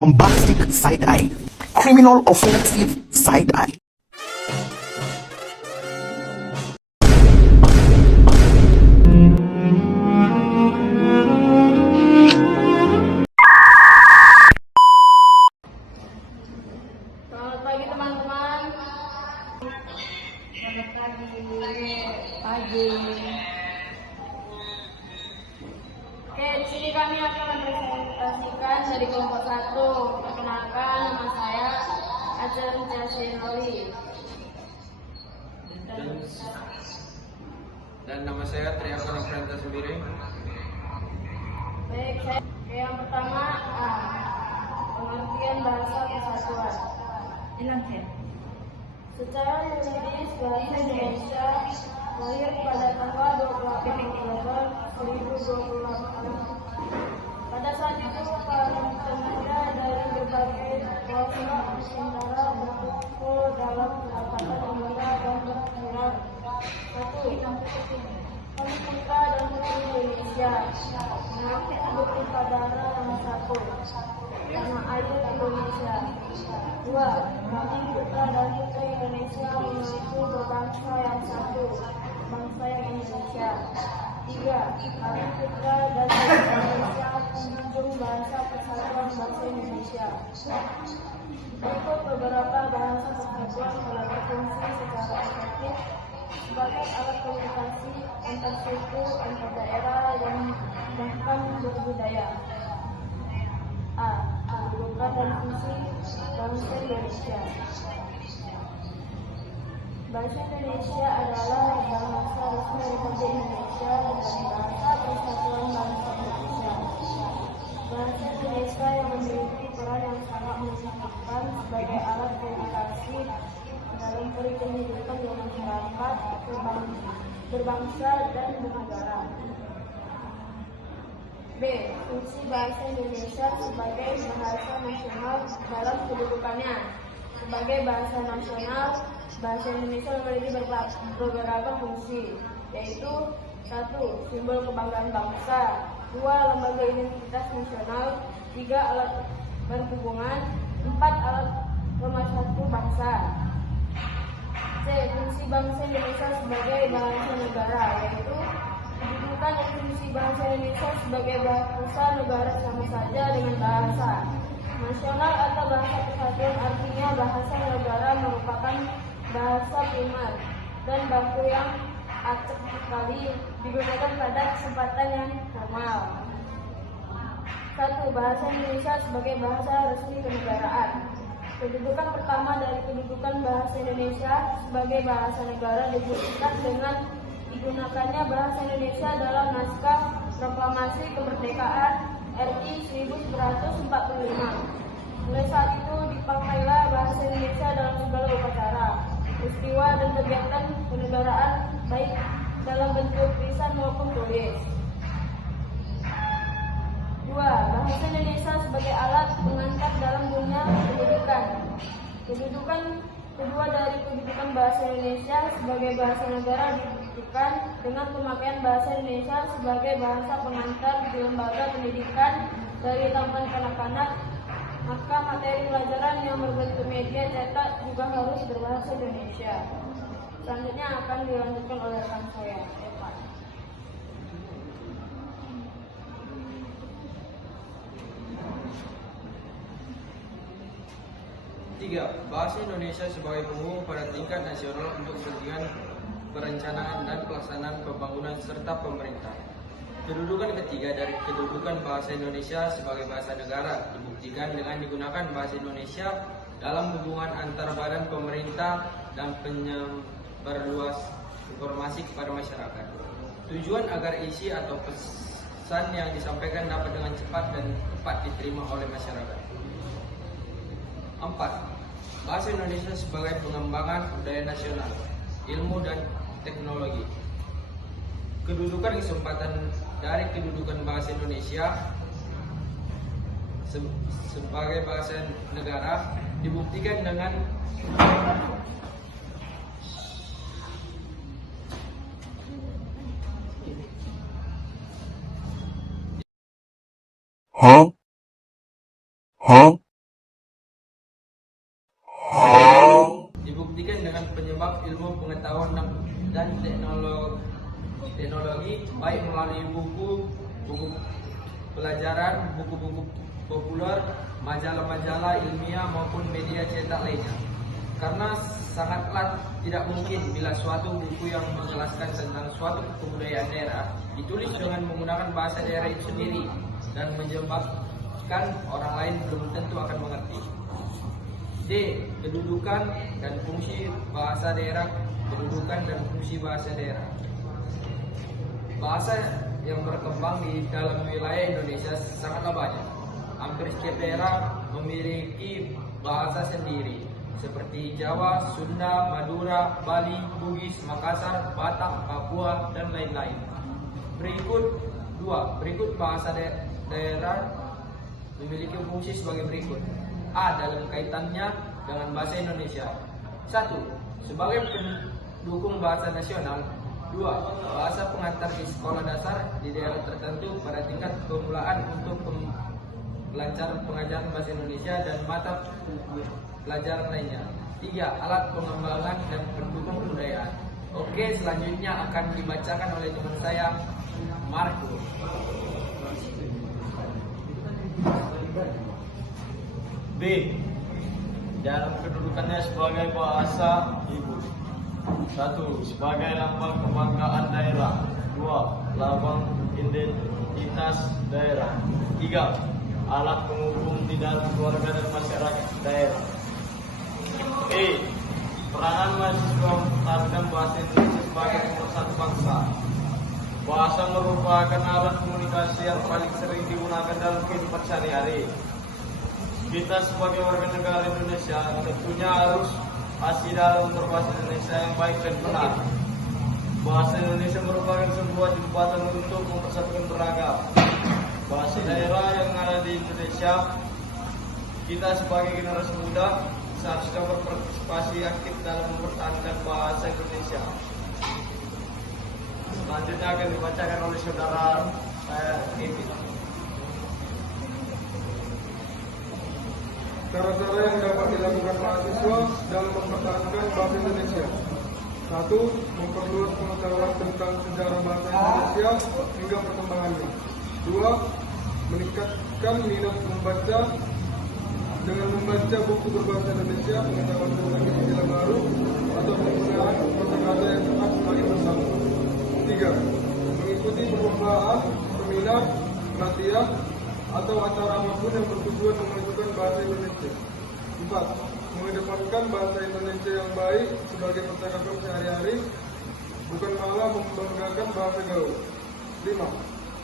bombastic side-eye, criminal offensive side-eye. Selamat pagi teman-teman. Selamat pagi. Oke, di sini kami akan mempresentasikan dari kelompok 1. Perkenalkan, nama saya Acer Jasinoli. Dan nama saya Triawan Nofrenta Sendiri. Baik, yang pertama A. Pengertian bahasa kesatuan. Secara yuridis, bahasa Indonesia lahir pada tanggal 28 Oktober 2028. Pada saat itu, para pemuda dari berbagai pelosok Nusantara berkumpul dalam kesepakatan lembaga dan bergerak. 1. Pemuda dan Putri Indonesia mengangkat bukti padana nomor 1. Tanah air Indonesia. 2. Kami putra dan putri Indonesia memiliki berbangsa yang satu, bangsa yang Indonesia. 3. Kami putra dan putri Indonesia menjunjung bahasa persatuan bangsa Indonesia. Berikut beberapa bahasa persatuan telah berfungsi secara efektif sebagai alat komunikasi antar suku, antar daerah, dan bahkan berbudaya. A. Kedudukan dan fungsi bangsa Indonesia. Bahasa Indonesia adalah bahasa resmi Republik Indonesia dan bahasa persatuan bangsa Indonesia. Bahasa Indonesia yang memiliki peran yang sangat signifikan sebagai alat komunikasi dalam berkehidupan bermasyarakat, berbangsa, dan bernegara. B. Fungsi bahasa Indonesia sebagai bahasa nasional dalam kedudukannya. Sebagai bahasa nasional, bahasa Indonesia memiliki beberapa fungsi, yaitu 1. Simbol kebanggaan bangsa. 2. Lembaga identitas nasional. 3. Alat berhubungan. 4. Alat pemersatu bangsa. C. Fungsi bangsa Indonesia sebagai bahasa negara, yaitu kedudukan dan fungsi bahasa Indonesia sebagai bahasa negara sama saja dengan bahasa nasional atau bahasa kesatuan. Artinya bahasa negara merupakan bahasa primer dan baku yang acak sekali digunakan pada kesempatan yang formal. 1. Bahasa Indonesia sebagai bahasa resmi kenegaraan. Kedudukan pertama dari kedudukan bahasa Indonesia sebagai bahasa negara dibuktikan dengan digunakannya bahasa Indonesia dalam naskah Proklamasi Kemerdekaan RI 1945. Mulai saat itu dipakailah bahasa Indonesia dalam segala upacara, peristiwa, dan kegiatan kenegaraan, baik dalam bentuk tulisan maupun tulis. 2. Bahasa Indonesia sebagai alat pengantar dalam dunia pendidikan. Kedudukan kedua dari kedudukan bahasa Indonesia sebagai bahasa negara dibuktikan dengan pemakaian bahasa Indonesia sebagai bahasa pengantar di lembaga pendidikan dari taman kanak-kanak. Maka materi pelajaran yang berbentuk media cetak juga harus berbahasa Indonesia. Selanjutnya akan dilanjutkan oleh rekan saya, Evan. 3. Bahasa Indonesia sebagai penghubung pada tingkat nasional untuk kepentingan perencanaan dan pelaksanaan pembangunan serta pemerintah. Kedudukan ketiga dari kedudukan bahasa Indonesia sebagai bahasa negara dibuktikan dengan digunakan bahasa Indonesia dalam hubungan antar badan pemerintah dan penyebar luas informasi kepada masyarakat. Tujuan agar isi atau pesan yang disampaikan dapat dengan cepat dan tepat diterima oleh masyarakat. 4. Bahasa Indonesia sebagai pengembangan budaya nasional, ilmu dan teknologi. Kedudukan kesempatan dari kedudukan bahasa Indonesia sebagai bahasa negara dibuktikan dengan Huh? dibuktikan dengan penyebab ilmu pengetahuan dan teknologi, baik melalui buku pelajaran, buku-buku populer, majalah-majalah ilmiah maupun media cetak lainnya. Karena sangatlah tidak mungkin bila suatu buku yang menjelaskan tentang suatu kebudayaan daerah ditulis dengan menggunakan bahasa daerah itu sendiri dan menyebabkan orang lain belum tentu akan mengerti. D. Kedudukan dan fungsi bahasa daerah. Kedudukan dan fungsi bahasa daerah. Bahasa yang berkembang di dalam wilayah Indonesia sangatlah banyak. Hampir setiap daerah memiliki bahasa sendiri, seperti Jawa, Sunda, Madura, Bali, Bugis, Makassar, Batak, Papua, dan lain-lain. Berikut bahasa daerah memiliki fungsi sebagai berikut. A. Dalam kaitannya dengan bahasa Indonesia. 1. Sebagai pendukung bahasa nasional. 2. Bahasa pengantar di sekolah dasar di daerah tertentu pada tingkat permulaan untuk pelancaran pengajaran bahasa Indonesia dan mata pelajaran lainnya. 3. Alat pengembangan dan pendukung kebudayaan. Oke, selanjutnya akan dibacakan oleh teman saya, Marco. B. Dalam kedudukannya sebagai bahasa ibu. 1. Sebagai lambang kebanggaan daerah. 2. Lambang identitas daerah. 3. Alat penghubung di dalam keluarga dan masyarakat daerah. E. Peranan mahasiswa mempertahankan bahasa Indonesia sebagai pemersatu bangsa. Bahasa merupakan alat komunikasi yang paling sering digunakan dalam kehidupan sehari-hari. Kita sebagai warga negara Indonesia tentunya harus asli dalam berbahasa Indonesia yang baik dan benar. Bahasa Indonesia merupakan sebuah jembatan untuk mempersatukan beragam bahasa daerah yang ada di Indonesia. Kita sebagai generasi muda seharusnya berpartisipasi aktif dalam mempertahankan bahasa Indonesia. Selanjutnya akan dibacakan oleh saudara saya, Kevin. Cara-cara yang dapat dilakukan mahasiswa dalam mempertahankan bahasa Indonesia. 1. Memperluas pengetahuan tentang sejarah bahasa Indonesia hingga perkembangannya. 2. Meningkatkan minat membaca dengan membaca buku berbahasa Indonesia, pengetahuan tentang istilah baru atau penggunaan kata-kata yang tepat semakin bersambung. 3. Mengikuti perlombaan, seminar, pelatihan, atau acara apapun yang bertujuan memajukan bahasa Indonesia. 4. Mengedepankan bahasa Indonesia yang baik sebagai percakapan sehari-hari, bukan malah membanggakan bahasa gaul. 5.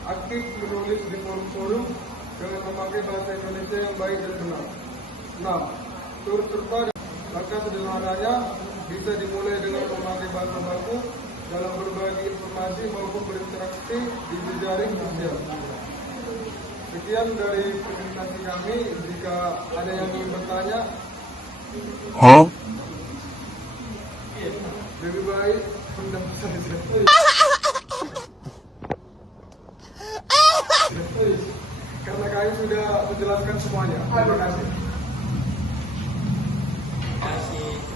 Aktif menulis di forum-forum dengan memakai bahasa Indonesia yang baik dan benar. 6. Turut serta langkah sederhananya bisa dimulai dengan memakai bahasa baku dalam berbagi informasi maupun berinteraksi di jejaring sosial. Sekian dari presentasi kami. Jika ada yang ingin bertanya, lebih baik undang saja. Karena kami sudah menjelaskan semuanya. Terima kasih. Terima kasih.